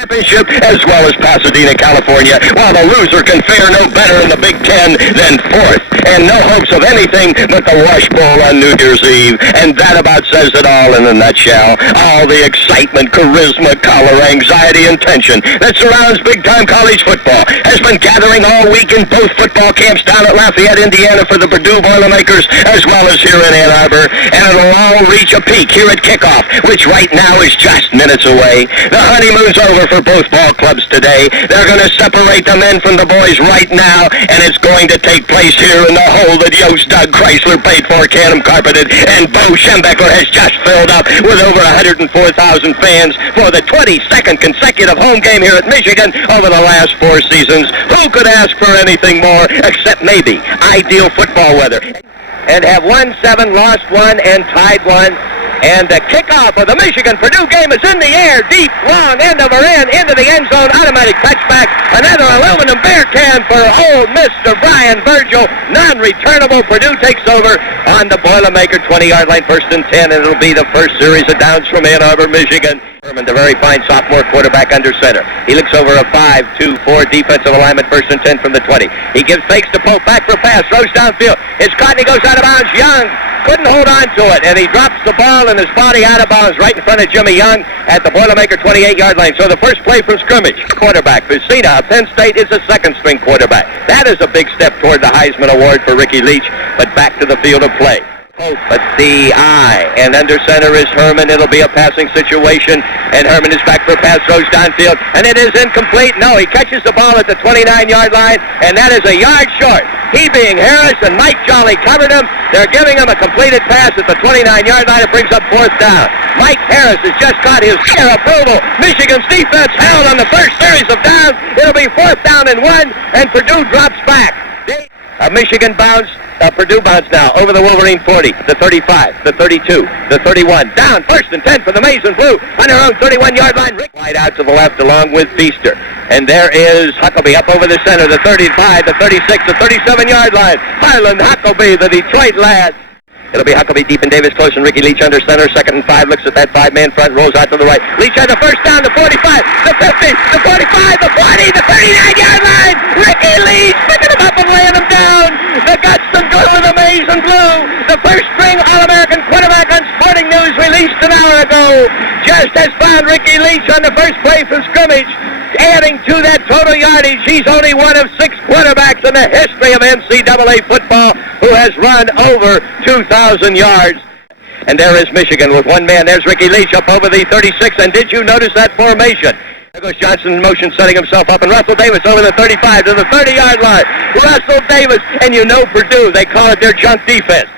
Championship, as well as Pasadena, California, while the loser can fare no better in the Big Ten than fourth, and no hopes of anything but the Wash Bowl on New Year's Eve. And that about says it all in a nutshell. All the excitement, charisma, color, anxiety, and tension that surrounds big-time college football has been gathering all week in both football camps down at Lafayette, Indiana for the Purdue Boilermakers, as well as here in Ann Arbor, and it'll all reach a peak here at kickoff, which right now is just minutes away. The honeymoon's over for both ball clubs today. They're going to separate the men from the boys right now, and it's going to take place here in the hole that Yost Doug Chrysler paid for, Canham carpeted, and Bo Schembechler has just filled up with over 104,000 fans for the 22nd consecutive home game here at Michigan over the last 4 seasons. Who could ask for anything more except maybe ideal football weather? And have won 7, lost 1, and tied 1. And the kickoff of the Michigan-Purdue game is in the air, deep, long, end over end, into the end zone, automatic touchback. Another aluminum bear can for old Mr. Brian Virgil, non-returnable. Purdue takes over on the Boilermaker 20-yard line, 1st and 10, and it'll be the first series of downs from Ann Arbor, Michigan. Herman, the very fine sophomore quarterback under center. He looks over a 5-2-4 defensive alignment, 1st and 10 from the 20. He gives fakes to Pope, back for a pass, throws downfield. It's caught and he goes out of bounds. Young couldn't hold on to it, and he drops the ball and his body out of bounds right in front of Jimmy Young at the Boilermaker 28-yard line. So the first play from scrimmage, quarterback Vicina of Penn State is a second-string quarterback. That is a big step toward the Heisman Award for Ricky Leach, but back to the field of play. But the eye, and under center is Herman. It'll be a passing situation, and Herman is back for a pass, throws downfield, and it is incomplete. No, he catches the ball at the 29-yard line, and that is a yard short. He being Harris, and Mike Jolly covered him. They're giving him a completed pass at the 29-yard line. It brings up 4th down. Mike Harris has just got his clear approval. Michigan's defense held on the first series of downs. It'll be 4th down and 1, and Purdue drops back. Michigan bounds. Purdue bounds now over the Wolverine 40, the 35, the 32, the 31. Down, 1st and 10 for the Maize and Blue on their own 31-yard line. Rick wide out to the left along with Feaster. And there is Huckabee up over the center, the 35, the 36, the 37-yard line. Highland Huckabee, the Detroit lad. It'll be Huckabee deep and Davis close and Ricky Leach under center. 2nd and 5, looks at that 5-man front, rolls out to the right. Leach has the first down, the 45, the 50, the 45, the 40, the 39-yard line. Ricky Leach picking him up and laying him down. The guts and go of the Maize and Blue. The first-string All-American quarterback on Sporting News released an hour ago. Just has found Ricky Leach on the first play from scrimmage. Adding to that total yardage, he's only one of 6 quarterbacks in the history of NCAA football who has run over 2,000 yards. And there is Michigan with one man. There's Ricky Leach up over the 36. And did you notice that formation? There goes Johnson in motion, setting himself up, and Russell Davis over the 35 to the 30-yard line. Russell Davis, and you know Purdue, they call it their junk defense.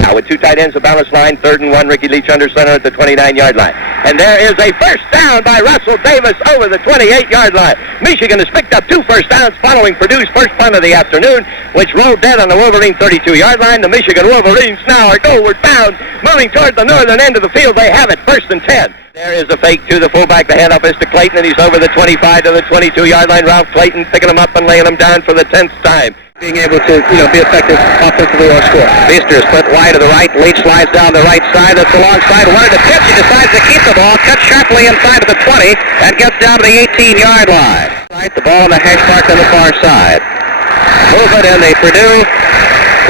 Now with 2 tight ends, a balanced line, 3rd and 1, Ricky Leach under center at the 29-yard line. And there is a first down by Russell Davis over the 28-yard line. Michigan has picked up 2 first downs following Purdue's first punt of the afternoon, which rolled dead on the Wolverine 32-yard line. The Michigan Wolverines now are goalward bound, moving toward the northern end of the field. They have it, 1st and 10. There is a fake to the fullback. The handoff is to Clayton, and he's over the 25 to the 22-yard line. Ralph Clayton picking him up and laying him down for the 10th time. Being able to, be effective offensively or score. Feaster is put wide to the right. Leach slides down the right side. That's the long side. Wanted to pitch. He decides to keep the ball. Cuts sharply inside of the 20 and gets down to the 18-yard line. Right, the ball in the hash mark on the far side. Move it in the Purdue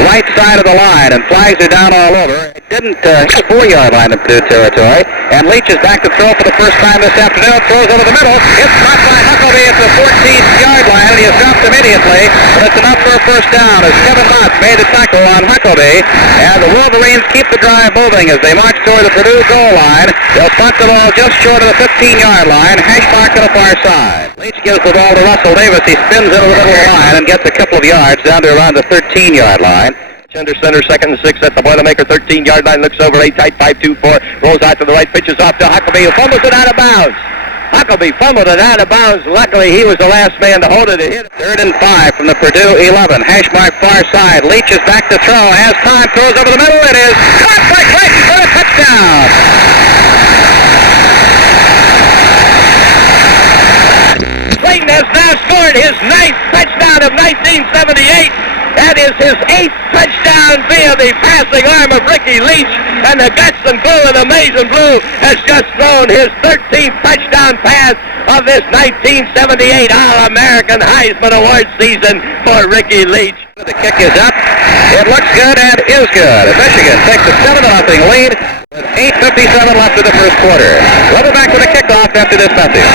right side of the line and flags are down all over. It didn't hit the 4-yard line in Purdue territory. And Leach is back to throw for the first time this afternoon. Throws over the middle. It's caught by Huckabee at the 14-yard line, and he is dropped immediately. But it's enough for a first down as Kevin Mott made the tackle on Huckabee. And the Wolverines keep the drive moving as they march toward the Purdue goal line. They'll punt the ball just short of the 15-yard line. Hash mark to the far side. Leach gives the ball to Russell Davis. He spins into the middle of the line and gets a couple of yards down to around the 13-yard line. Under center, 2nd and 6 at the Boilermaker 13-yard line, looks over 8 tight, 5-2-4, rolls out to the right, pitches off to Huckabee, who fumbles it out of bounds. Huckabee fumbled it out of bounds. Luckily, he was the last man to hold it and hit it. 3rd and 5 from the Purdue 11. Hash mark far side. Leach is back to throw. Has time, throws over the middle. It is caught by Clayton for a touchdown. Clayton has now scored his 9th touchdown of 1978. That is his 8th touchdown, being of the passing arm of Ricky Leach, and the Gutson Blue and the Mason Blue has just thrown his 13th touchdown pass of this 1978 All-American Heisman Award season for Ricky Leach. The kick is up. It looks good and is good. Michigan takes a 7-0 lead with 8:57 left in the first quarter. We'll be back with a kickoff after this message.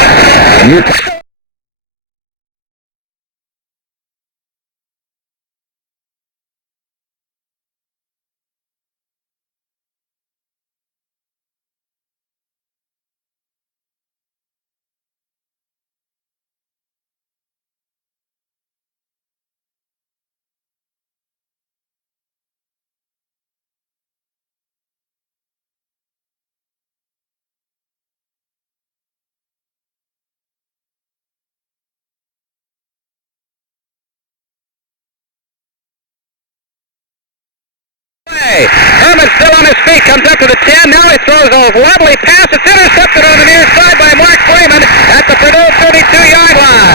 Herman still on his feet, comes up to the 10. Now he throws a lovely pass. It's intercepted on the near side by Mark Freeman at the Purdue 32-yard line.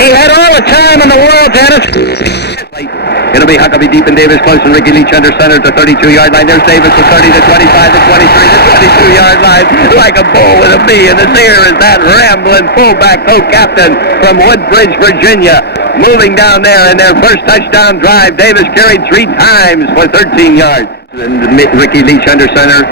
He had all the time in the world, Dennis. It'll be Huckabee deep and Davis close and Ricky Leach under center at the 32-yard line. There's Davis to 30, to 25, to 23, to 22-yard line like a bull with a bee. And here is that rambling fullback co-captain from Woodbridge, Virginia, moving down there in their first touchdown drive. Davis carried 3 times for 13 yards. And Ricky Leach under center.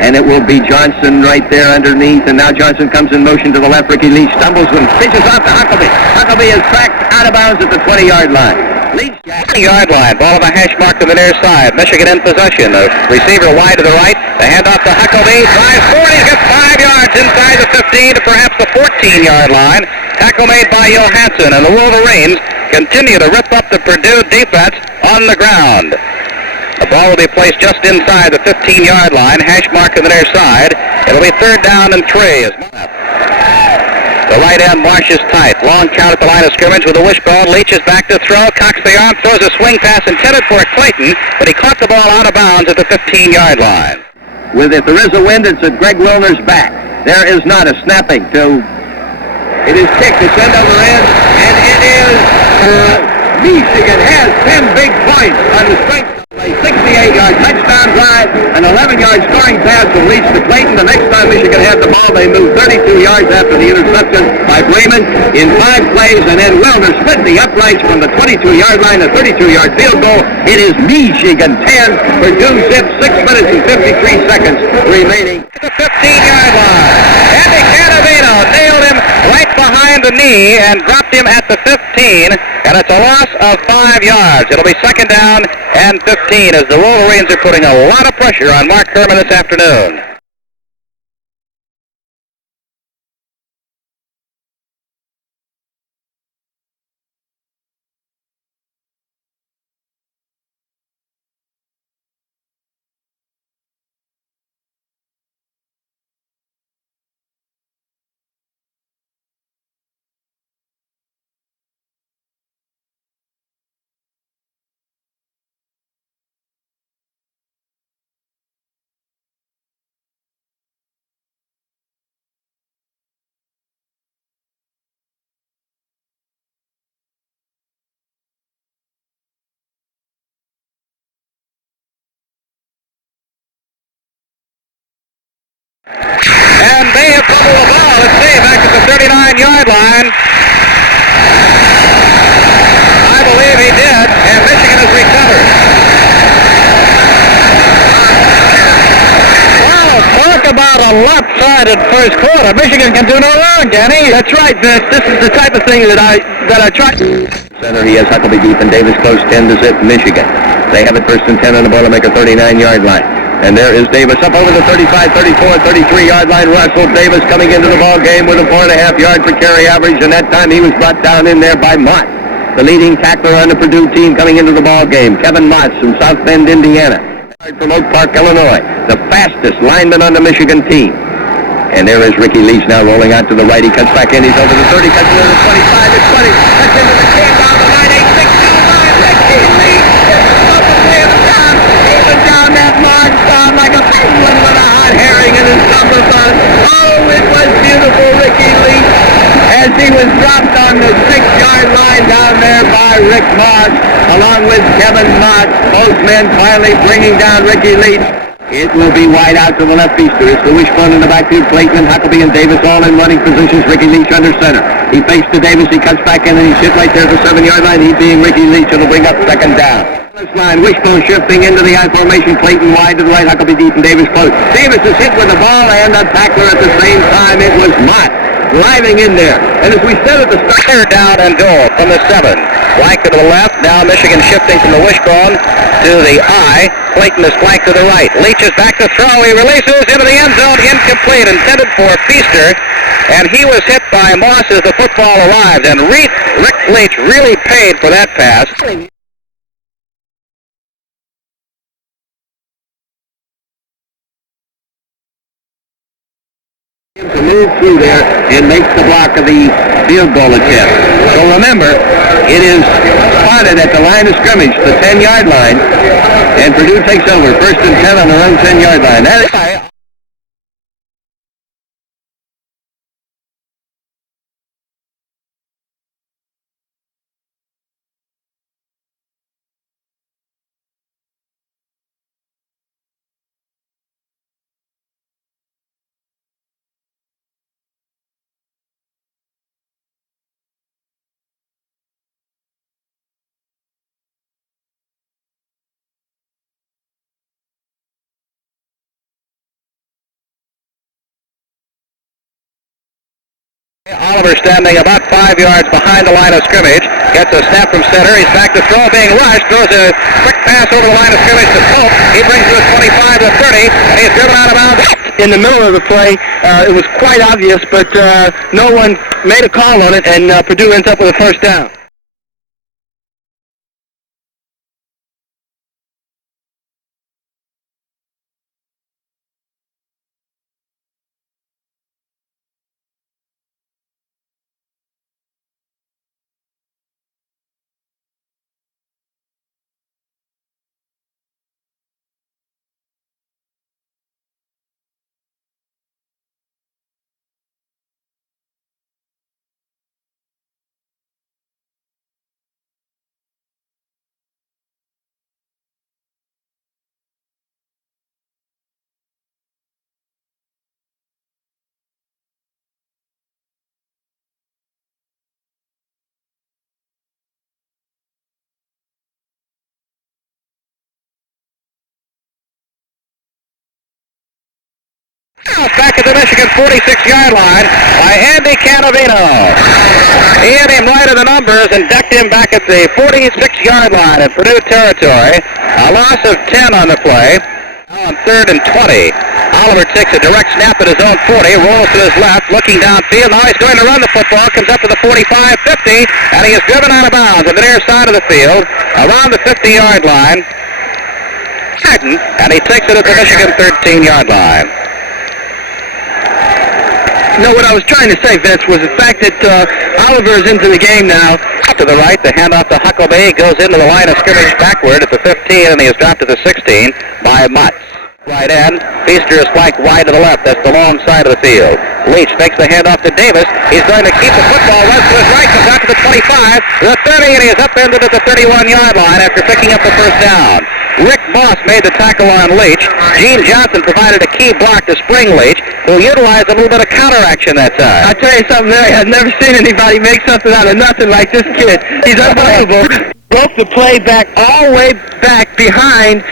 And it will be Johnson right there underneath. And now Johnson comes in motion to the left. Ricky Leach stumbles and pitches off to Huckabee. Huckabee is cracked out of bounds at the 20-yard line. Leach, 20-yard line. Ball of a hash mark to the near side. Michigan in possession. The receiver wide to the right. The handoff to Huckabee. Drives forward. He's got 5 yards inside the 15 to perhaps the 14-yard line. Tackle made by Johansson. And the Wolverines continue to rip up the Purdue defense on the ground. The ball will be placed just inside the 15-yard line. Hash mark to the near side. It'll be 3rd down and 3. The right end marshes tight. Long count at the line of scrimmage with a wishbone. Leach is back to throw. Cocks the arm. Throws a swing pass intended for Clayton, but he caught the ball out of bounds at the 15-yard line. If there is a wind, it's at Greg Wilner's back. There is not a snapping to... It is kicked. It's end over end, and it is... Michigan has 10 big points on the strength. A 68-yard touchdown drive, an 11-yard scoring pass from Leach to Clayton. The next time Michigan had the ball, they moved 32 yards after the interception by Freeman in 5 plays, and then Wilner split the uprights from the 22-yard line, a 32-yard field goal. It is Michigan 10, Purdue 6 minutes and 53 seconds remaining. At the 15-yard line, Andy Cannavino nailed him right behind the knee and dropped him at the 15, and it's a loss of 5 yards. It'll be 2nd down and 15 as the Wolverines are putting a lot of pressure on Mark Herman this afternoon. And they have fumbled the ball. Let's see, back at the 39-yard line. I believe he did, and Michigan has recovered. Well, talk about a lopsided first quarter. Michigan can do no wrong, Danny. That's right, Vince. This is the type of thing that I try. Center, he has Huckabee deep, and Davis close 10 to zip Michigan. They have it 1st and 10 on the Boilermaker 39-yard line. And there is Davis up over the 35, 34, 33-yard line. Russell Davis coming into the ball game with a 4.5 yard per carry average, and that time he was brought down in there by Mott, the leading tackler on the Purdue team coming into the ball game. Kevin Mott from South Bend, Indiana. From Oak Park, Illinois, the fastest lineman on the Michigan team. And there is Ricky Leach now rolling out to the right. He cuts back in. He's over the 30, cuts into the 25, it's 20. Cuts into the 10, down the line, 8, 6, 2, 9. Ricky Leach is up and way of the top. Even down like a penguin with a hot herring in his cummerbund. Oh, it was beautiful, Ricky Leach, as he was dropped on the 6-yard line down there by Rick Moss, along with Kevin Mott. Both men finally bringing down Ricky Leach. It will be wide out to the left Easter. It's the wishbone in the backfield. Clayton and Huckabee and Davis all in running positions. Ricky Leach under center. He fakes to Davis. He cuts back in and he's hit right there at the 7-yard line. He being Ricky Leach. It'll bring up second down. Line, wishbone shifting into the I formation. Clayton wide to the right. Huckabee deep and Davis close. Davis is hit with the ball and a tackler at the same time. It was Mott driving in there. And as we said at the start, Third down and goal from the 7. Flank to the left. Now Michigan shifting from the wishbone to the I. Clayton is flanked to the right. Leach is back to throw. He releases into the end zone. Incomplete. Intended for Feaster. And he was hit by Moss as the football arrived. And Rick Leach really paid for that pass. To move through there and make the block of the field goal attempt. So remember, it is spotted at the line of scrimmage, the 10-yard line, and Purdue takes over. 1st and 10 on their own 10-yard line. Oliver standing about 5 yards behind the line of scrimmage. Gets a snap from center. He's back to throw, being rushed. Throws a quick pass over the line of scrimmage to Polk. He brings it to 25 to 30, and he's driven out of bounds. In the middle of the play, it was quite obvious, but no one made a call on it, and Purdue ends up with a first down. Back at the Michigan 46-yard line by Andy Canavino. He hit him right in the numbers and ducked him back at the 46-yard line in Purdue territory. A loss of 10 on the play. Now on 3rd and 20. Oliver takes a direct snap at his own 40, rolls to his left, looking downfield. Now he's going to run the football, comes up to the 45-50, and he is driven out of bounds on the near side of the field, around the 50-yard line. And he takes it at the Michigan 13-yard line. No, what I was trying to say, Vince, was the fact that Oliver is into the game now. To the right, the handoff to Huckabee goes into the line of scrimmage backward at the 15, and he is dropped to the 16 by Mott. Right end, Feaster is flanked wide to the left. That's the long side of the field. Leach makes the handoff to Davis. He's going to keep the football, runs to his right, comes out to the 25, the 30, and he is upended at the 31-yard line after picking up the first down. Rick Moss made the tackle on Leach. Gene Johnson provided a key block to spring Leach, who utilized a little bit of counteraction that time. I'll tell you something, Larry. I've never seen anybody make something out of nothing like this kid. He's unbelievable. Broke the play back all the way back behind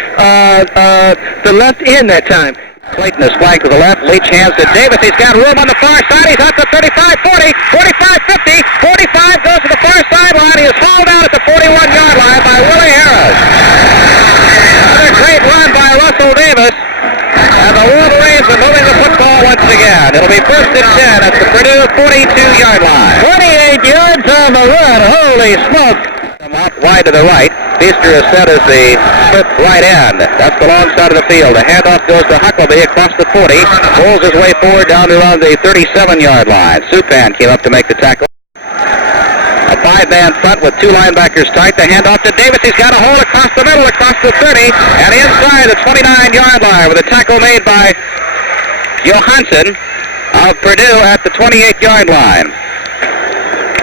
the left end that time. Clayton is flanked to the left. Leach hands to Davis. He's got room on the far side. He's out to 35, 40, 45, 50. 45 goes to the far sideline. He is hauled out at the 41-yard line by Willie Harris. Another great run by Russell Davis. And the Wolverines are moving the football once again. It'll be 1st and 10 at the Purdue 42-yard line. 28 yards on the run. Holy smoke. Out wide to the right. Feaster is set as the split right end. That's the long side of the field. The handoff goes to Huckabee across the 40. Pulls his way forward down to around the 37-yard line. Supan came up to make the tackle. A five-man front with two linebackers tight. The handoff to Davis. He's got a hole across the middle, across the 30, and inside the 29-yard line with a tackle made by Johansson of Purdue at the 28-yard line.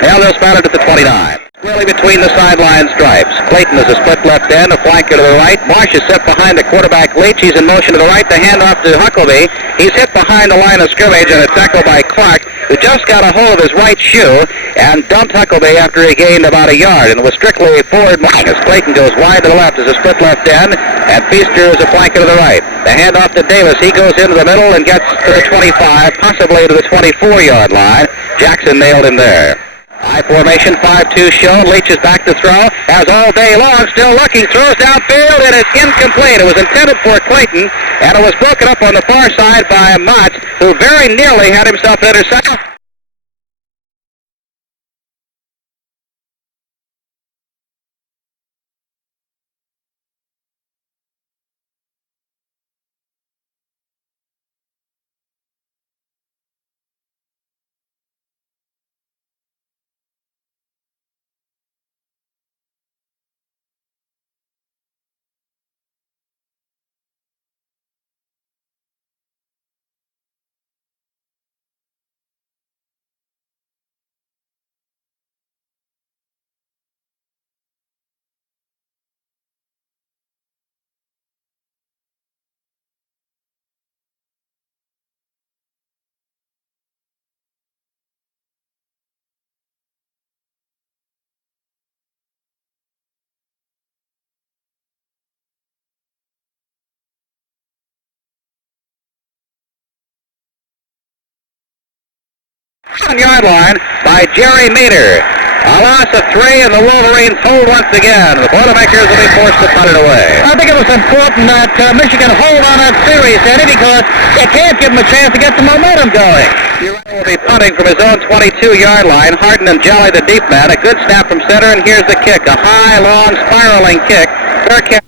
Held those batted at the 29. Really between the sideline stripes. Clayton is a split left end, a flanker to the right. Marsh is set behind the quarterback Leach. He's in motion to the right. The handoff to Huckabee. He's hit behind the line of scrimmage and a tackle by Clark, who just got a hold of his right shoe and dumped Huckabee after he gained about a yard. And it was strictly forward minus. Clayton goes wide to the left as a split left end, and Feaster is a flanker to the right. The handoff to Davis. He goes into the middle and gets to the 25, possibly to the 24-yard line. Jackson nailed him there. High formation, 5-2 shown. Leach is back to throw. Has all day long, still looking. Throws downfield, and it's incomplete. It was intended for Clayton, and it was broken up on the far side by Mott, who very nearly had himself intercepted. Yard line by Jerry Meter. A loss of 3, and the Wolverines hold once again. The Boilermakers will be forced to punt it away. I think it was important that Michigan hold on that series, Eddie, because they can't give them a chance to get some momentum going. Urey will be punting from his own 22-yard line. Harden and Jolly the deep man. A good snap from center, and here's the kick. A high, long, spiraling kick. Burkhead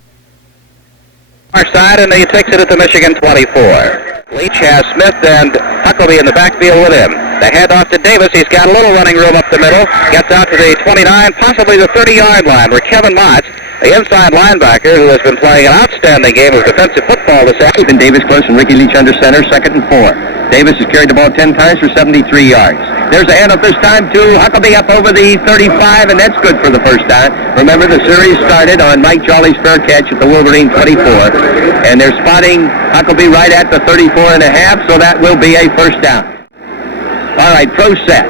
far side, and he takes it at the Michigan 24. Leach has Smith and Huckabee in the backfield with him. The handoff to Davis. He's got a little running room up the middle. Gets out to the 29, possibly the 30-yard line, where Kevin Mott, the inside linebacker, who has been playing an outstanding game of defensive football this afternoon. Davis close and Ricky Leach under center, 2nd and 4. Davis has carried the ball 10 times for 73 yards. There's a handoff this time to Huckabee up over the 35, and that's good for the first down. Remember, the series started on Mike Jolly's fair catch at the Wolverine 24, and they're spotting Huckabee right at the 34 and a half, so that will be a first down. All right, pro set.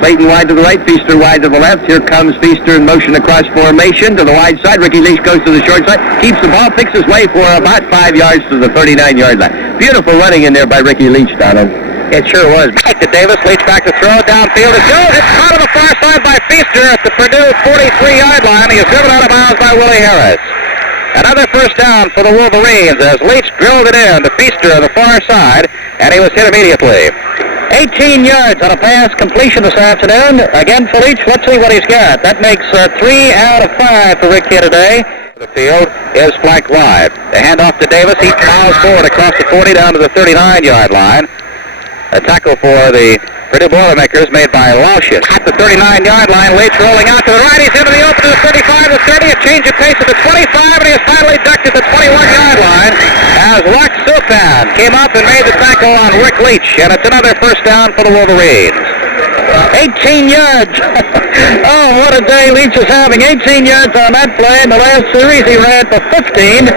Clayton wide to the right, Feaster wide to the left. Here comes Feaster in motion across formation to the wide side. Ricky Leach goes to the short side, keeps the ball, picks his way for about 5 yards to the 39-yard line. Beautiful running in there by Ricky Leach, Donald. It sure was. Back to Davis. Leach back to throw. Downfield it goes. It's caught on the far side by Feaster at the Purdue 43-yard line. He is driven out of bounds by Willie Harris. Another first down for the Wolverines as Leach drilled it in to Feaster on the far side, and he was hit immediately. 18 yards on a pass completion this afternoon. Again for Leach. Let's see what he's got. That makes 3 out of 5 for Rick here today. The field is flanked wide. The handoff to Davis. He plows forward across the 40 down to the 39-yard line. A tackle for the Purdue Boilermakers made by Laushin. At the 39-yard line, Leach rolling out to the right. He's into the open to the 35, the 30, a change of pace at the 25, and he is finally ducked at the 21-yard line as Lux Sufan came up and made the tackle on Rick Leach, and it's another first down for the Wolverines. 18 yards. Oh, what a day Leach is having. 18 yards on that play. In the last series, he ran for 15.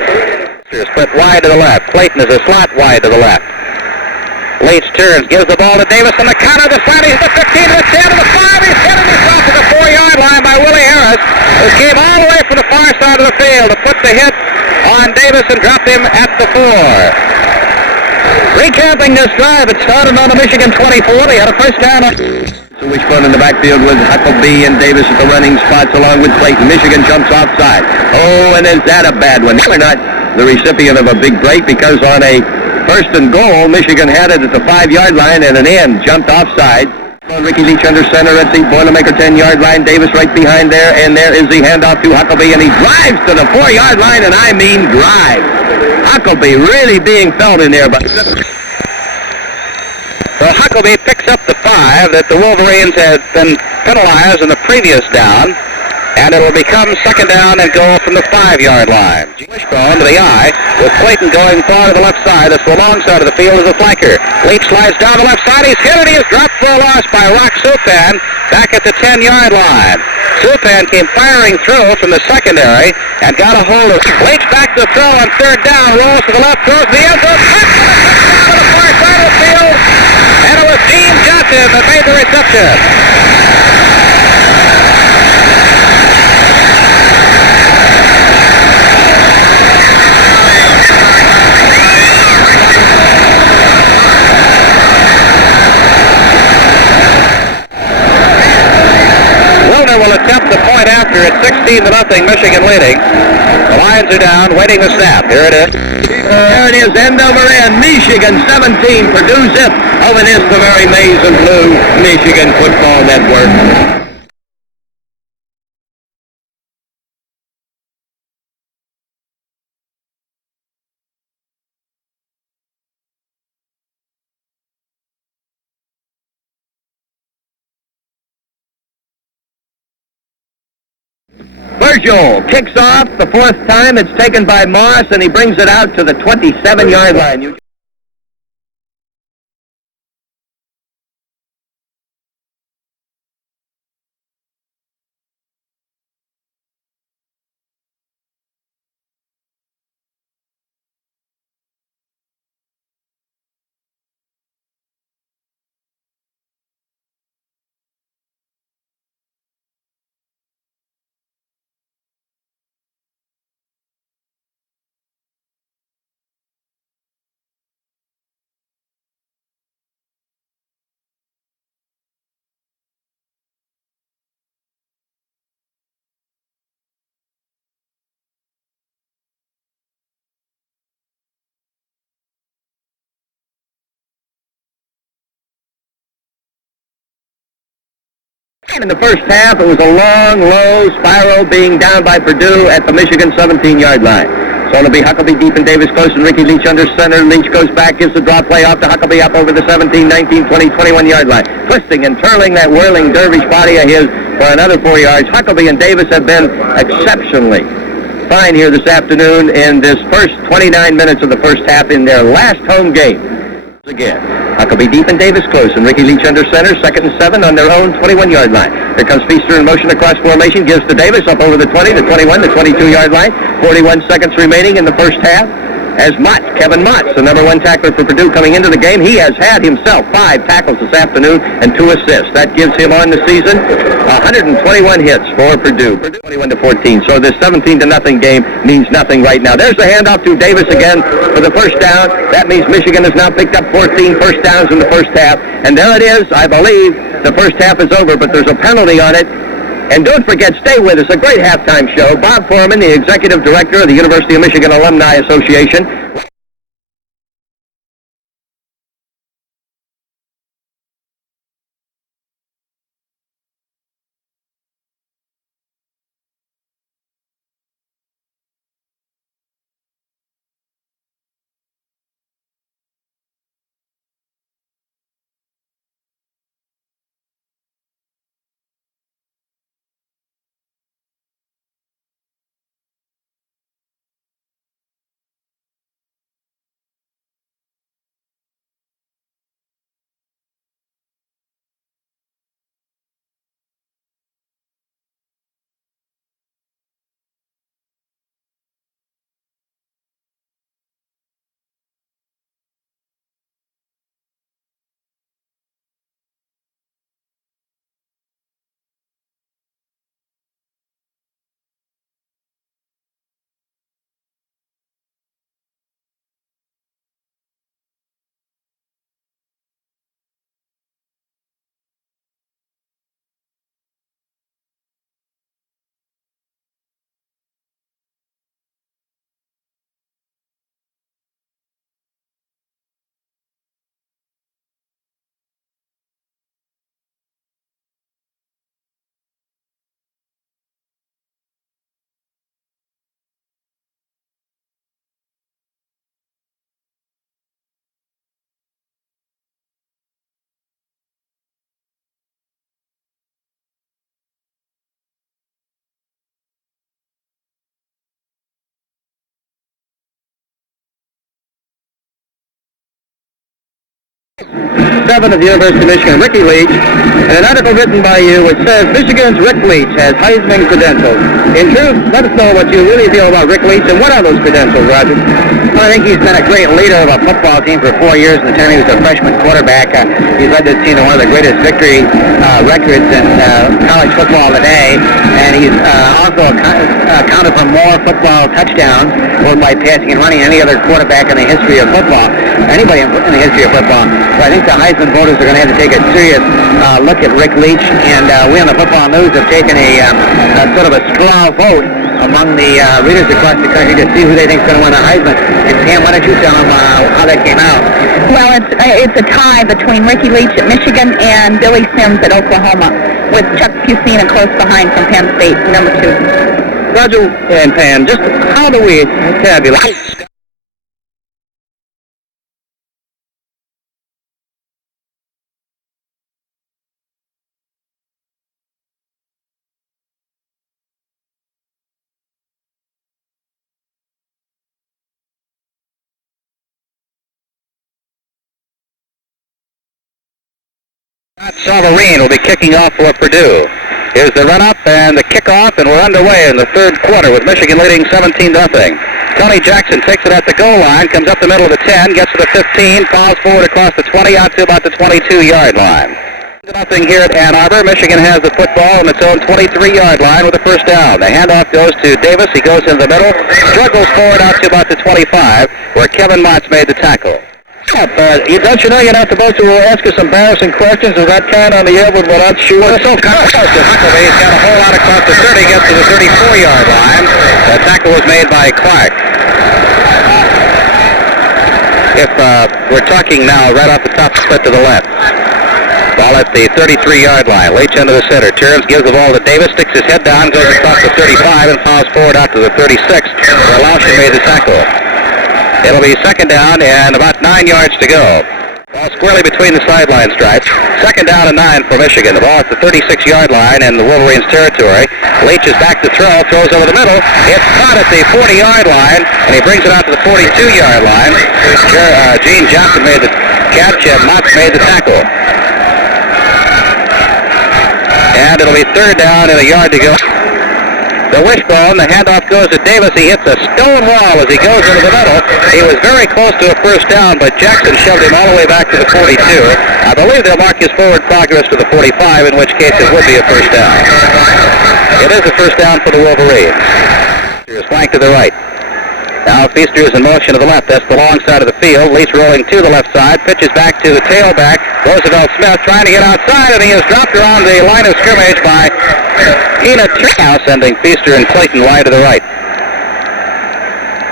Split wide to the left. Clayton is a slot wide to the left. Leach turns, gives the ball to Davis on the counter. The side, he's the 15, the 10, to the 5. He's hitting himself to the 4-yard line by Willie Harris, who came all the way from the far side of the field to put the hit on Davis and dropped him at the 4. Recapping this drive, it started on the Michigan 24. They had a first down. So Wishbone in the backfield with Huckabee and Davis at the running spots along with Clayton. Michigan jumps offside. Oh, and is that a bad one? They're not the recipient of a big break because on a first and goal, Michigan had it at the 5-yard line, and an end jumped offside. Ricky Leach under center at the Boilermaker 10-yard line. Davis right behind there, and there is the handoff to Huckabee, and he drives to the 4-yard line, and I mean drives. Huckabee really being felt in there. But So Huckabee picks up the 5 that the Wolverines had been penalized in the previous down, and it will become second down and goal from the 5-yard line. Wishbone to the eye, with Clayton going far to the left side. That's the long side of the field as a flanker. Leach slides down the left side. He's hit it. He is dropped for a loss by Rock Supan back at the 10-yard line. Supan came firing through from the secondary and got a hold of Leach back to throw on third down. Rolls to the left, throws the end zone. To the far side of the field. And it was Dean Johnson that made the reception. Will attempt the point after it's 16-0, Michigan leading. The Lions are down, waiting the snap. Here it is. There it is, end over end. Michigan 17, Purdue zip. Over this, the very maize and blue Michigan Football Network. Virgil kicks off the 4th time. It's taken by Moss, and he brings it out to the 27-yard line. In the first half, it was a long, low spiral being down by Purdue at the Michigan 17-yard line. So it'll be Huckabee deep and Davis close and Ricky Leach under center. Leach goes back, gives the draw play off to Huckabee up over the 17, 19, 20, 21-yard line. Twisting and twirling that whirling dervish body of his for another 4 yards. Huckabee and Davis have been exceptionally fine here this afternoon in this first 29 minutes of the first half in their last home game. Again, Huckabee deep and Davis close, and Ricky Leach under center, 2nd and 7 on their own 21-yard line. Here comes Feaster in motion across formation, gives to Davis up over the 20, the 21, the 22-yard line. 41 seconds remaining in the first half. As Kevin Motz, the number 1 tackler for Purdue coming into the game, he has had himself 5 tackles this afternoon and 2 assists. That gives him on the season 121 hits for Purdue. Purdue 21-14. So this 17-0 game means nothing right now. There's the handoff to Davis again for the first down. That means Michigan has now picked up 14 first downs in the first half. And there it is. I believe the first half is over, but there's a penalty on it. And don't forget, stay with us, a great halftime show. Bob Foreman, the executive director of the University of Michigan Alumni Association. 7 of the University of Michigan, Ricky Leach, and an article written by you which says Michigan's Rick Leach has Heisman credentials. In truth, let us know what you really feel about Rick Leach and what are those credentials, Roger? Well, I think he's been a great leader of a football team for 4 years. In the time he was a freshman quarterback, he's led this team to one of the greatest victory records in college football today, and he's also accounted for more football touchdowns, both by passing and running, than any other quarterback in the history of football, anybody in the history of football. So I think the Heisman voters are going to have to take a serious look at Rick Leach, and we on the Football News have taken a sort of a straw vote among the readers across the country to see who they think is going to win the Heisman. And Pam, why don't you tell them how that came out? Well, it's a tie between Ricky Leach at Michigan and Billy Sims at Oklahoma, with Chuck Pucina close behind from Penn State, number 2. Roger and Pam, just how do we tabulate? Solverine will be kicking off for Purdue. Here's the run-up and the kickoff, and we're underway in the third quarter with Michigan leading 17-0. Tony Jackson takes it at the goal line, comes up the middle of the 10, gets to the 15, falls forward across the 20, out to about the 22-yard line. Nothing here at Ann Arbor. Michigan has the football on its own 23-yard line with a first down. The handoff goes to Davis. He goes in the middle, struggles forward out to about the 25, where Kevin Motz made the tackle. Don't you know you're not supposed to ask us embarrassing questions of that kind on the air when we're not sure? Well, it's so complicated. Hucklebee's got a whole lot across the 30, gets to the 34-yard line. The tackle was made by Clark. If we're talking now right off the top, split to the left. Ball at the 33-yard line. Leach into the center. Turns, gives the ball to Davis, sticks his head down, goes across the 35, and fouls forward out to the 36. Lauscher made the tackle. It'll be second down and about 9 yards to go. Ball squarely between the sideline stripes. Second down and 9 for Michigan. The ball at the 36-yard line in the Wolverines' territory. Leach is back to throw, throws over the middle. It's caught at the 40-yard line, and he brings it out to the 42-yard line. Gene Johnson made the catch, and Motz made the tackle. And it'll be third down and a yard to go. The wishbone, the handoff goes to Davis. He hits a stone wall as he goes into the middle. He was very close to a first down, but Jackson shoved him all the way back to the 42. I believe they'll mark his forward progress to the 45, in which case it would be a first down. It is a first down for the Wolverines. Feaster is flanked to the right. Now Feaster is in motion to the left. That's the long side of the field. Leach rolling to the left side. Pitches back to the tailback. Roosevelt Smith trying to get outside, and he is dropped around the line of scrimmage by Ina Now sending Feaster and Clayton wide to the right.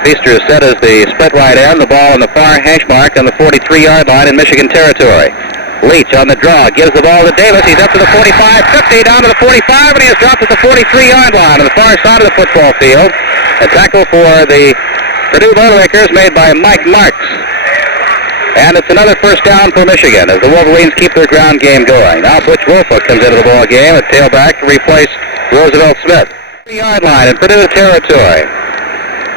Feaster is set as the split right end. The ball on the far hash mark on the 43-yard line in Michigan territory. Leach on the draw, gives the ball to Davis. He's up to the 45, 50, down to the 45, and he is dropped at the 43-yard line on the far side of the football field. A tackle for the Purdue Boilermakers made by Mike Marks. And it's another first down for Michigan as the Wolverines keep their ground game going. Now Butch Wolford comes into the ball game at tailback to replace Roosevelt Smith. 3-yard line in Purdue territory.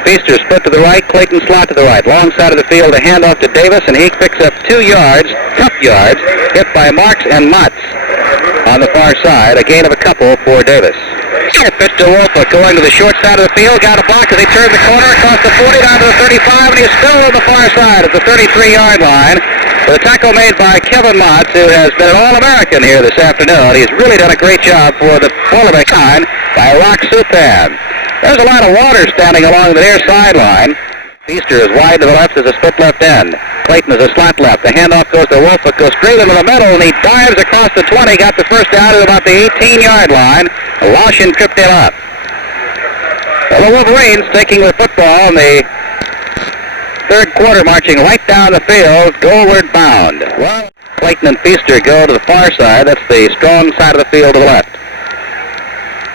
Feaster split to the right, Clayton slot to the right. Long side of the field, a handoff to Davis, and he picks up 2 yards, tough yards, hit by Marks and Motz on the far side. A gain of a couple for Davis. Pitch to Wolford going to the short side of the field, got a block as he turned the corner across the 40 down to the 35, and he's still on the far side at the 33-yard line. The tackle made by Kevin Motz, who has been an All-American here this afternoon. He's really done a great job for the Boilermaker line by Rock Supan. There's a lot of water standing along the near sideline. Feaster is wide to the left as a split left end. Clayton is a slot left. The handoff goes to Wolford, goes straight into the middle, and he dives across the 20, got the first down at about the 18-yard line. Washington tripped him up. Well, the Wolverines taking the football in the third quarter, marching right down the field, goalward bound. Well, Clayton and Feaster go to the far side. That's the strong side of the field to the left.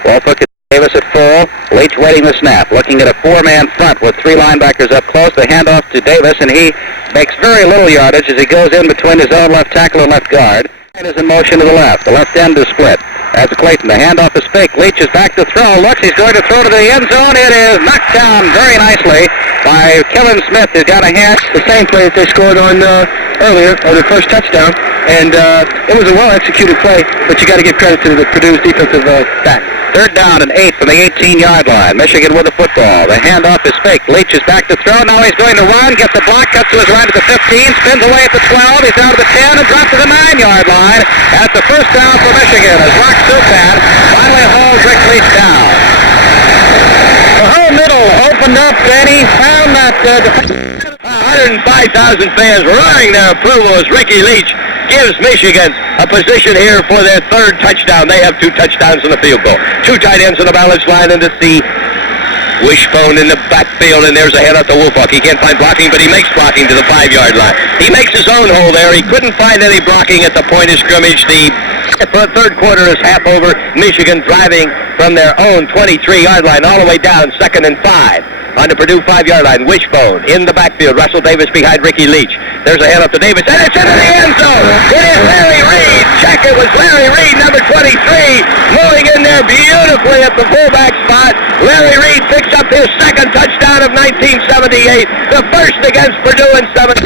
Wolford Davis at full. Leach waiting the snap, looking at a 4-man front with 3 linebackers up close. The handoff to Davis, and he makes very little yardage as he goes in between his own left tackle and left guard. And is in motion to the left. The left end is split. That's Clayton. The handoff is fake. Leach is back to throw. Looks, he's going to throw to the end zone. It is knocked down very nicely by Kevin Smith, who got a hand. The same play that they scored on earlier, on the first touchdown. And it was a well-executed play, but you got to give credit to the Purdue's defensive back. Third down and 8 from the 18-yard line. Michigan with the football. The handoff is fake. Leach is back to throw. Now he's going to run. Gets the block. Cuts to his right at the 15. Spins away at the 12. He's down to the 10 and drops to the 9-yard line. That's the first down for Michigan as Rock Supan finally hauls Rick Leach down. The whole middle opened up, and he found that 105,000 fans roaring their approval as Ricky Leach gives Michigan a position here for their third touchdown. They have 2 touchdowns in the field goal. 2 tight ends on the balance line, and it's the wishbone in the backfield, and there's a head out to Wolfhawk. He can't find blocking, but he makes blocking to the 5-yard line. He makes his own hole there. He couldn't find any blocking at the point of scrimmage. The third quarter is half over. Michigan driving from their own 23-yard line all the way down, 2nd and 5. On the Purdue 5-yard line, wishbone in the backfield. Russell Davis behind Ricky Leach. There's a head up to Davis, and it's into the end zone. It is Larry Reed. Check, it was Larry Reed, number 23, moving in there beautifully at the fullback spot. Larry Reed picks up his second touchdown of 1978, the first against Purdue in 7.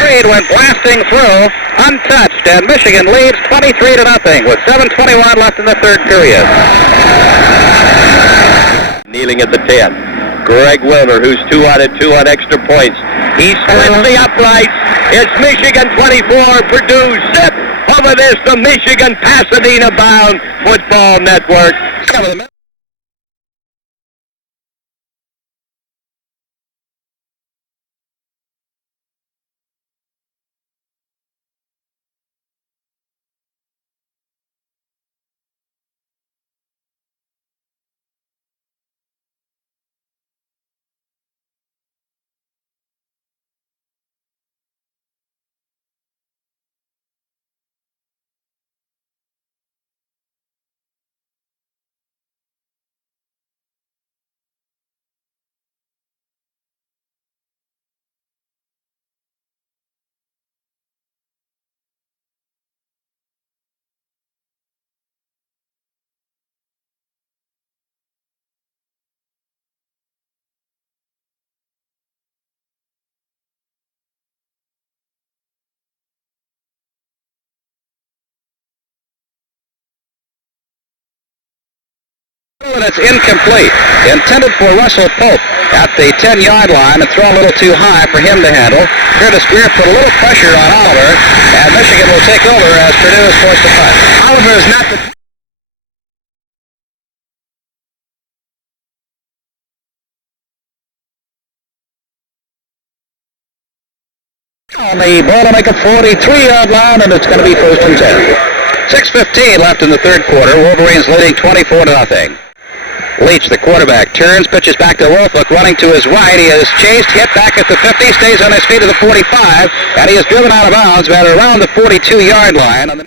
Reed went blasting through, untouched, and Michigan leads 23-0 with 7:21 left in the third period. Kneeling at the 10. Greg Wilmer, who's 2 out of 2 on extra points. He splits the uprights. It's Michigan 24, Purdue zip over this, the Michigan Pasadena Bound Football Network. And it's incomplete. Intended for Russell Pope at the 10-yard line and throw a little too high for him to handle. Curtis Greer put a little pressure on Oliver, and Michigan will take over as Purdue is forced to punt. Oliver is not the... on the ball to make a 43-yard line, and it's going to be first and 10. 6:15 left in the third quarter. Wolverines leading 24-0. Leach, the quarterback, turns, pitches back to Wolfhook, running to his right. He is chased, hit back at the 50, stays on his feet to the 45, and he is driven out of bounds at around the 42-yard line.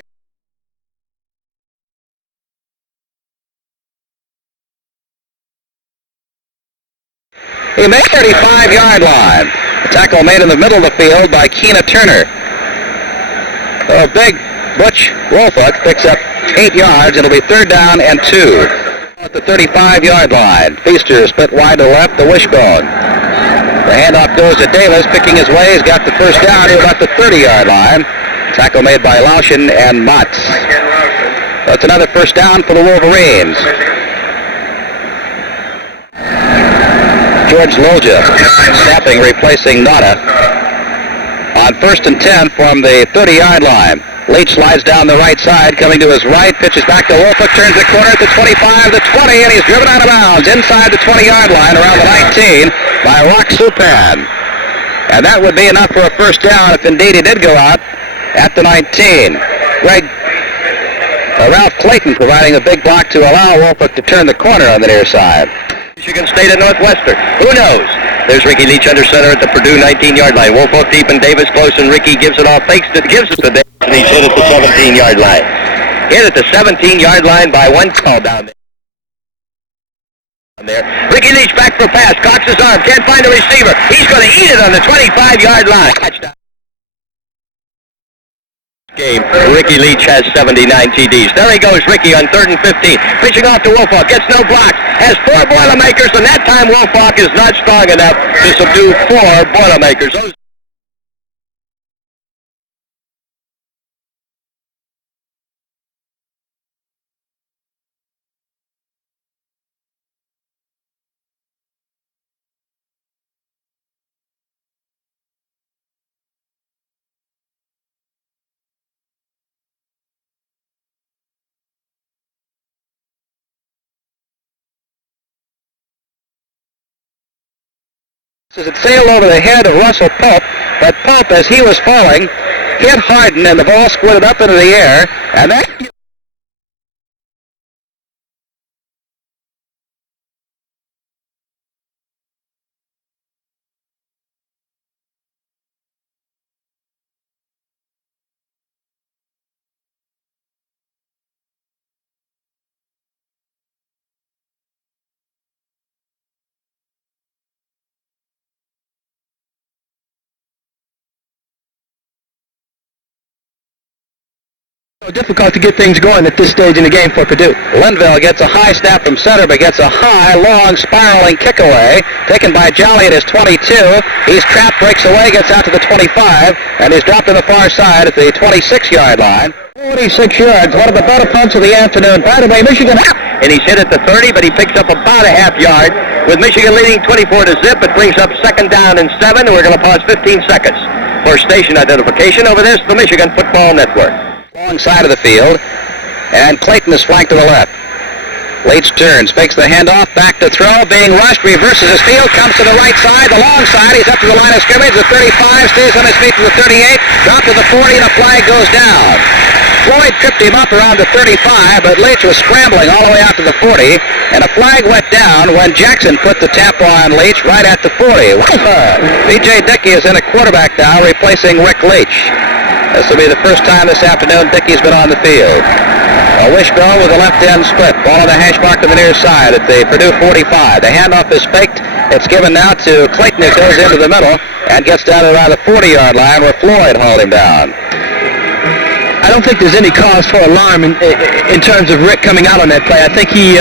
He made 35-yard line. The tackle made in the middle of the field by Keena Turner. A big Butch Wolfhook picks up 8 yards. It'll be 3rd down and 2. At the 35-yard line. Feaster split wide to left, the wishbone. The handoff goes to Davis, picking his way. He's got the first down to about the 30-yard line. Tackle made by Lauschen and Motz. That's another first down for the Wolverines. George Loja snapping, replacing Nada. On 1st and 10 from the 30-yard line. Leach slides down the right side, coming to his right, pitches back to Wolfhook, turns the corner at the 25, the 20, and he's driven out of bounds inside the 20-yard line around the 19 by Rock Supan. And that would be enough for a first down if indeed he did go out at the 19. Ralph Clayton providing a big block to allow Wolfhook to turn the corner on the near side. Michigan State and Northwestern. Who knows? There's Ricky Leach under center at the Purdue 19-yard line. Wolfhook deep and Davis close, and Ricky gives it off, fakes it, gives it to Davis, and he's hit at the 17-yard line. Hit at the 17-yard line by one call down there. Ricky Leach back for pass, cocks his arm, can't find the receiver. He's going to eat it on the 25-yard line. Touchdown. Game. Ricky Leach has 79 TDs. There he goes, Ricky on 3rd and 15. Pitching off to Woolfolk. Gets no block. Has 4 Boilermakers, and that time Woolfolk is not strong enough to subdue 4 Boilermakers. As it sailed over the head of Russell Pope, but Pope, as he was falling, hit Harden, and the ball squirted up into the air, and that... difficult to get things going at this stage in the game for Purdue. Linville gets a high snap from center, but gets a high, long, spiraling kick away, taken by Jolly at his 22. He's trapped, breaks away, gets out to the 25, and he's dropped to the far side at the 26-yard line. 46 yards, one of the better punts of the afternoon. By the way, Michigan, and he's hit at the 30, but he picks up about a half yard. With Michigan leading 24 to zip, it brings up 2nd down and 7, and we're going to pause 15 seconds for station identification. Over this, the Michigan Football Network. Long side of the field, and Clayton is flanked to the left. Leach turns, fakes the handoff, back to throw, being rushed, reverses his field, comes to the right side, the long side, he's up to the line of scrimmage, the 35, stays on his feet to the 38, drop to the 40, and a flag goes down. Floyd tripped him up around the 35, but Leach was scrambling all the way out to the 40, and a flag went down when Jackson put the tap on Leach right at the 40. B.J. Dickey is in at quarterback now, replacing Rick Leach. This will be the first time this afternoon Dickey's been on the field. A wishbone with a left end split. Ball on the hash mark to the near side at the Purdue 45. The handoff is faked. It's given now to Clayton, who goes into the middle and gets down to around the 40-yard line where Floyd hauled him down. I don't think there's any cause for alarm in terms of Rick coming out on that play. I think he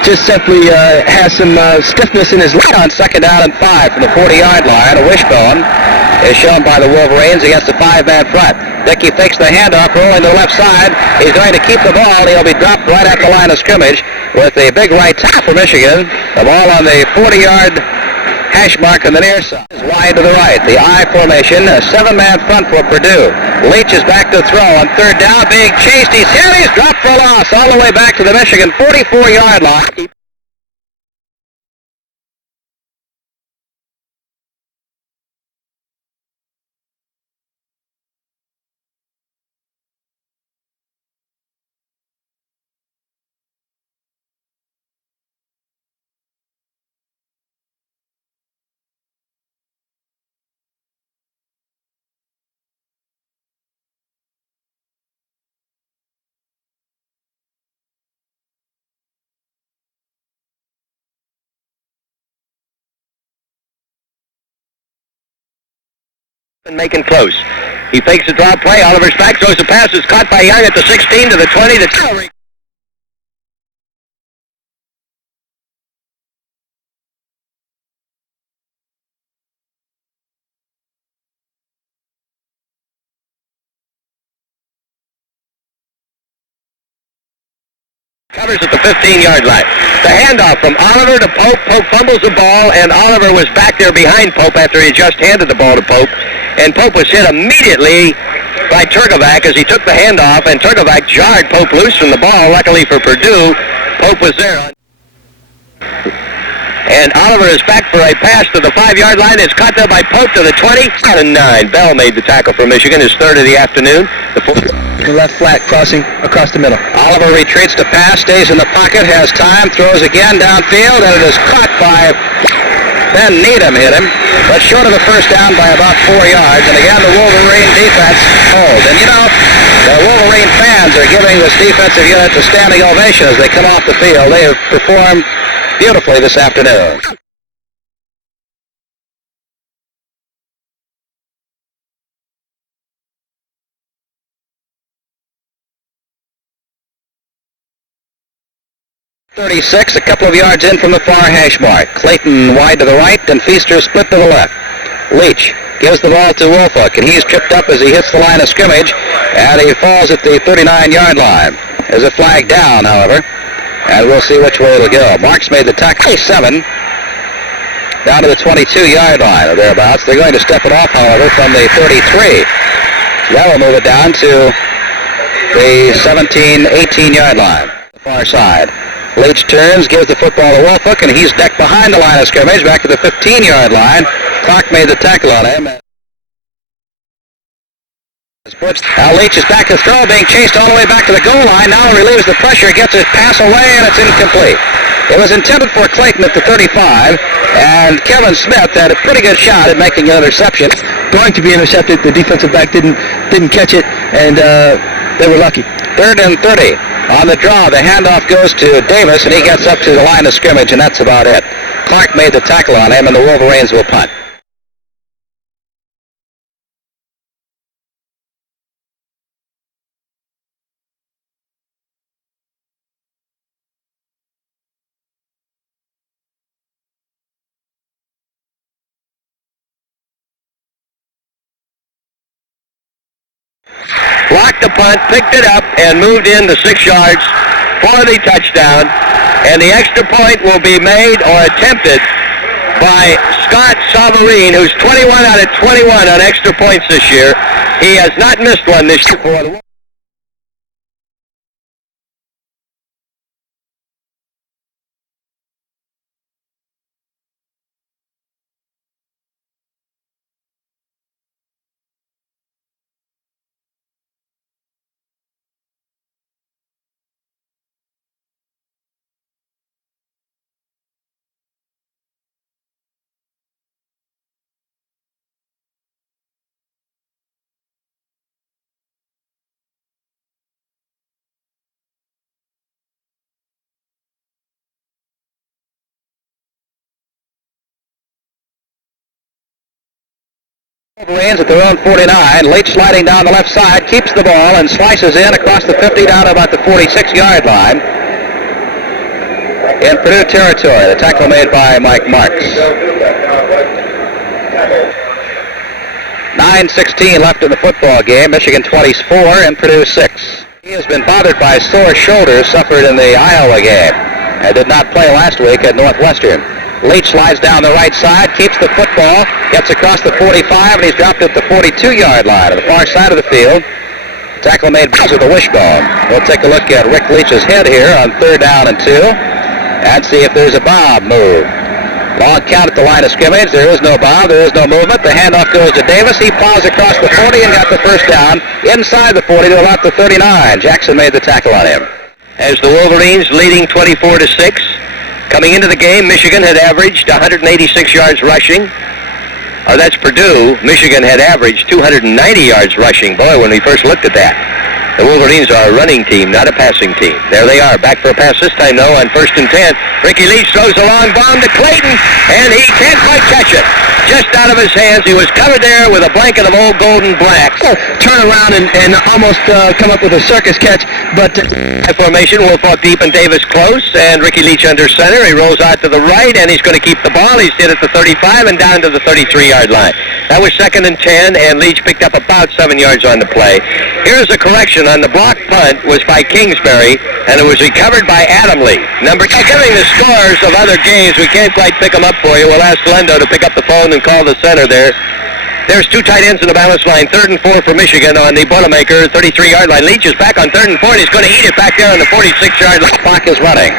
just simply has some stiffness in his leg. On 2nd down and 5 from the 40-yard line, a wishbone is shown by the Wolverines against the 5-man front. Dickey fakes the handoff, rolling to the left side. He's going to keep the ball. He'll be dropped right at the line of scrimmage with a big right tackle for Michigan. The ball on the 40-yard hash mark on the near side. Wide to the right. The I formation, a 7-man front for Purdue. Leach is back to throw on 3rd down, being chased. He's hit. He's dropped for a loss all the way back to the Michigan 44-yard line. And making close. He fakes the draw play. Oliver's back, throws the pass. It's caught by Young at the 16 to the 20 to 2. Covers at the 15-yard line. The handoff from Oliver to Pope. Pope fumbles the ball, and Oliver was back there behind Pope after he just handed the ball to Pope. And Pope was hit immediately by Turkovac as he took the handoff, and Turkovac jarred Pope loose from the ball. Luckily for Purdue, Pope was there. And Oliver is back for a pass to the 5-yard line. It's caught there by Pope to the 20. 9. Bell made the tackle for Michigan, his 3rd of the afternoon. The left flat crossing across the middle. Oliver retreats to pass, stays in the pocket, has time, throws again downfield, and it is caught by Ben Needham. Hit him, but short of the first down by about 4 yards. And again, the Wolverine defense holds. And you know, the Wolverine fans are giving this defensive unit a standing ovation as they come off the field. They have performed beautifully this afternoon. 36, a couple of yards in from the far hash mark. Clayton wide to the right, and Feaster split to the left. Leach gives the ball to Woolfolk, and he's tripped up as he hits the line of scrimmage, and he falls at the 39-yard line. There's a flag down, however, and we'll see which way it'll go. Marks made the tackle, 7, down to the 22-yard line or thereabouts. They're going to step it off, however, from the 33. So that will move it down to the 17, 18-yard line, the far side. Leach turns, gives the football to Woolfolk, and he's decked behind the line of scrimmage, back to the 15-yard line. Clark made the tackle on him. Now Leach is back to throw, being chased all the way back to the goal line. Now he relieves the pressure, gets his pass away, and it's incomplete. It was intended for Clayton at the 35, and Kevin Smith had a pretty good shot at making an interception. Going to be intercepted. The defensive back didn't catch it, and they were lucky. 3rd and 30. On the draw, the handoff goes to Davis, and he gets up to the line of scrimmage, and that's about it. Clark made the tackle on him, and the Wolverines will punt. Blocked the punt, picked it up, and moved in the 6 yards for the touchdown. And the extra point will be made or attempted by Scott Savarine, who's 21 out of 21 on extra points this year. He has not missed one this year. Wolverines at their own 49. Leach sliding down the left side, keeps the ball and slices in across the 50 down to about the 46-yard line. In Purdue territory, the tackle made by Mike Marks. 9:16 left in the football game. Michigan 24 and Purdue 6. He has been bothered by sore shoulders suffered in the Iowa game and did not play last week at Northwestern. Leach slides down the right side, keeps the football, gets across the 45, and he's dropped at the 42-yard line on the far side of the field. Tackle made because of the wishbone. We'll take a look at Rick Leach's head here on 3rd down and 2 and see if there's a Bob move. Long count at the line of scrimmage. There is no Bob. There is no movement. The handoff goes to Davis. He plows across the 40 and got the first down inside the 40 to about the 39. Jackson made the tackle on him. As the Wolverines leading 24-6. Coming into the game, Michigan had averaged 186 yards rushing. That's Purdue. Michigan had averaged 290 yards rushing. Boy, when we first looked at that. The Wolverines are a running team, not a passing team. There they are, back for a pass this time, though, on 1st and 10. Ricky Leach throws a long bomb to Clayton, and he can't quite catch it. Just out of his hands. He was covered there with a blanket of old golden blacks. Turn around and almost come up with a circus catch, but Formation, Woolfolk deep and Davis close, and Ricky Leach under center. He rolls out to the right, and he's going to keep the ball. He's hit at the 35 and down to the 33-yard line. That was 2nd and 10, and Leach picked up about 7 yards on the play. Here's a correction. On the block punt was by Kingsbury, and it was recovered by Adam Lee. Giving the scores of other games, we can't quite pick them up for you. We'll ask Lendo to pick up the phone and call the center there. There's 2 tight ends in the balance line. 3rd and 4 for Michigan on the Boilermaker 33-yard line. Leach is back on 3rd and 4, and he's going to eat it back there on the 46-yard line. Clock is running.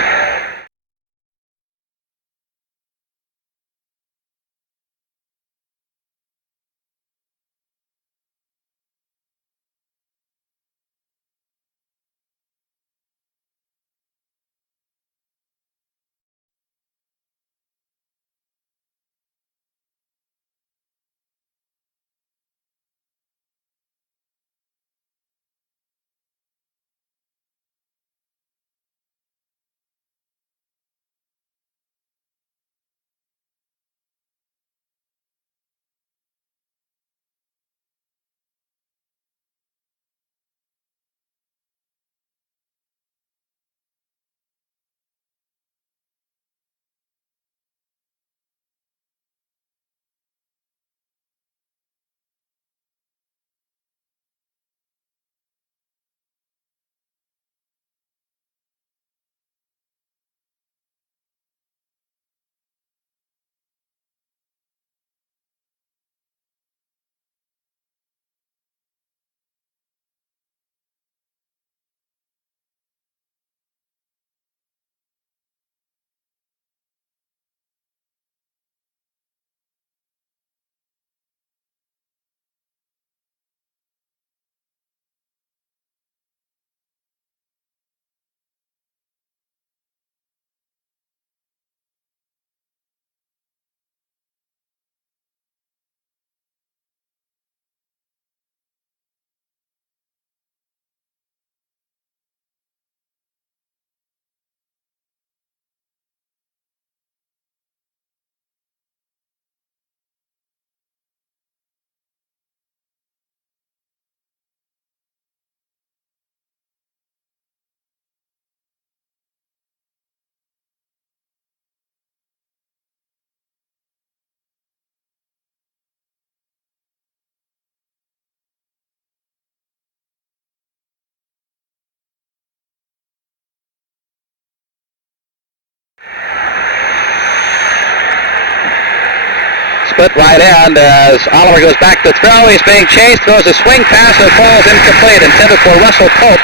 split right end as Oliver goes back to throw. He's being chased, throws a swing pass and falls incomplete, intended for Russell Pope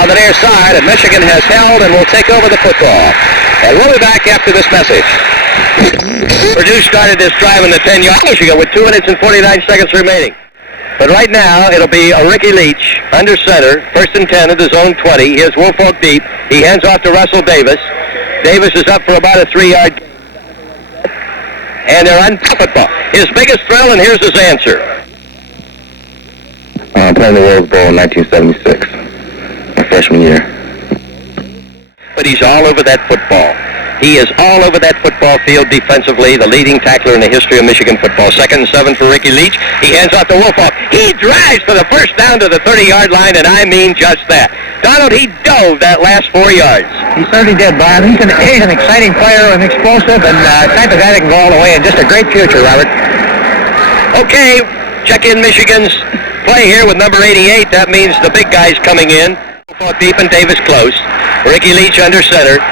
on the near side, and Michigan has held and will take over the football. And we'll be back after this message. Purdue started this drive in the 10-yard Michigan with 2 minutes and 49 seconds remaining. But right now, it'll be a Ricky Leach under center, 1st and 10 at his own 20. Here's Woolfolk deep. He hands off to Russell Davis. Davis is up for about a 3-yard gain. And they're on football. His biggest thrill, and here's his answer. Playing the World Bowl in 1976, my freshman year. But he's all over that football. He is all over that football field defensively, the leading tackler in the history of Michigan football. 2nd and 7 for Ricky Leach. He hands off to Woolfolk. He drives for the first down to the 30-yard line, and I mean just that. Donald, he dove that last 4 yards. He certainly did, Bob. He's an exciting player and explosive and type of guy that can go all the way, and just a great future, Robert. Okay, check in Michigan's play here with number 88. That means the big guy's coming in. Woolfolk deep and Davis close. Ricky Leach under center.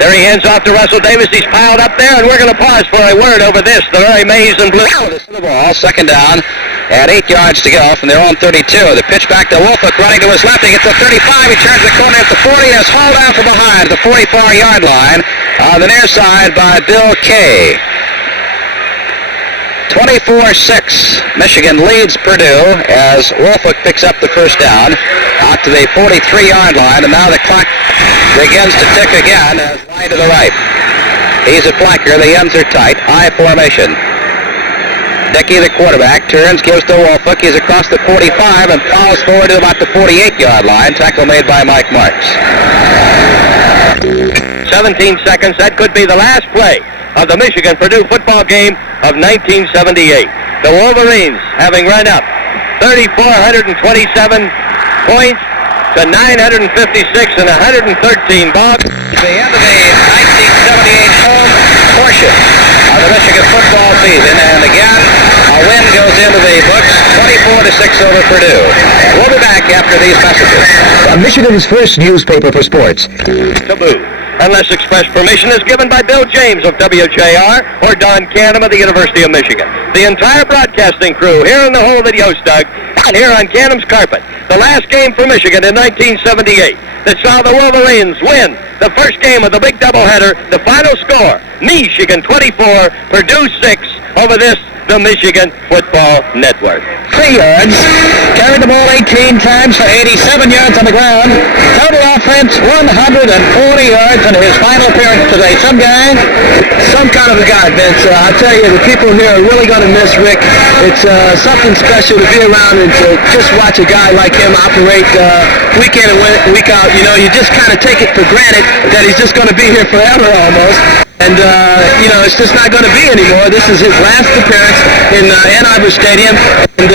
There he hands off to Russell Davis. He's piled up there, and we're going to pause for a word over this. The very maize and blue. The ball, 2nd down, and 8 yards to go from their own 32. The pitch back to Woolfolk, running to his left. He gets to 35. He turns the corner at the 40, and is hauled down from behind at the 44-yard line on the near side by Bill Kay. 24-6. Michigan leads Purdue as Woolfolk picks up the first down out to the 43-yard line, and now the clock begins to tick again as wide to the right. He's a flanker. The ends are tight. I formation. Dickey, the quarterback, turns, gives to Woolfolk. He's across the 45 and fouls forward to about the 48-yard line. Tackle made by Mike Marks. 17 seconds. That could be the last play of the Michigan-Purdue football game of 1978. The Wolverines having run up 3,427 points to 956 and 113. Bob, The end of the 1978 home portion of the Michigan football season, and again, a win goes into the books, 24-6 over Purdue. And we'll be back after these messages. Michigan's first newspaper for sports. taboo, unless express permission is given by Bill James of WJR or Don Canham of the University of Michigan. The entire broadcasting crew here in the hole that Yost dug, and here on Canham's carpet. The last game for Michigan in 1978 that saw the Wolverines win the first game of the big doubleheader. The final score, Michigan 24, Purdue 6 over this, the Michigan Football Network. 3 yards, carried the ball 18 times for 87 yards on the ground. Total offense, 140 yards in his final appearance today. Some guy? Some kind of a guy, Vince. I tell you, the people here are really going to miss Rick. It's something special to be around and to just watch a guy like him operate week in and week out. You know, you just kind of take it for granted that he's just going to be here forever almost. And, you know, it's just not going to be anymore. This is his last appearance in Ann Arbor Stadium. And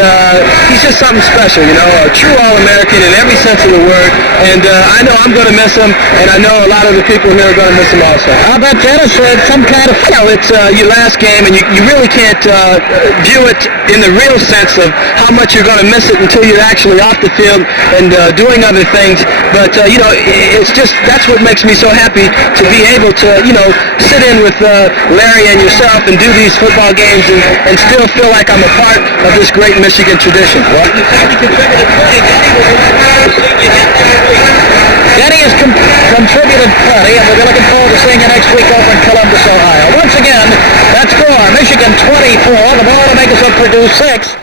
he's just something special, you know, a true All-American in every sense of the word. And I know I'm going to miss him, and I know a lot of the people here are going to miss him also. How about Dennis said some kind of... You know, it's your last game, and you really can't view it in the real sense of how much you're going to miss it until you're actually off the field and doing other things. But, you know, it's just, that's what makes me so happy to be able to, you know, sit in with Larry and yourself and do these football games and still feel like I'm a part of this great Michigan tradition. Denny has contributed plenty, and we'll be looking forward to seeing you next week over in Columbus, Ohio. Once again, that score, Michigan 24, the ball to make us up Purdue 6.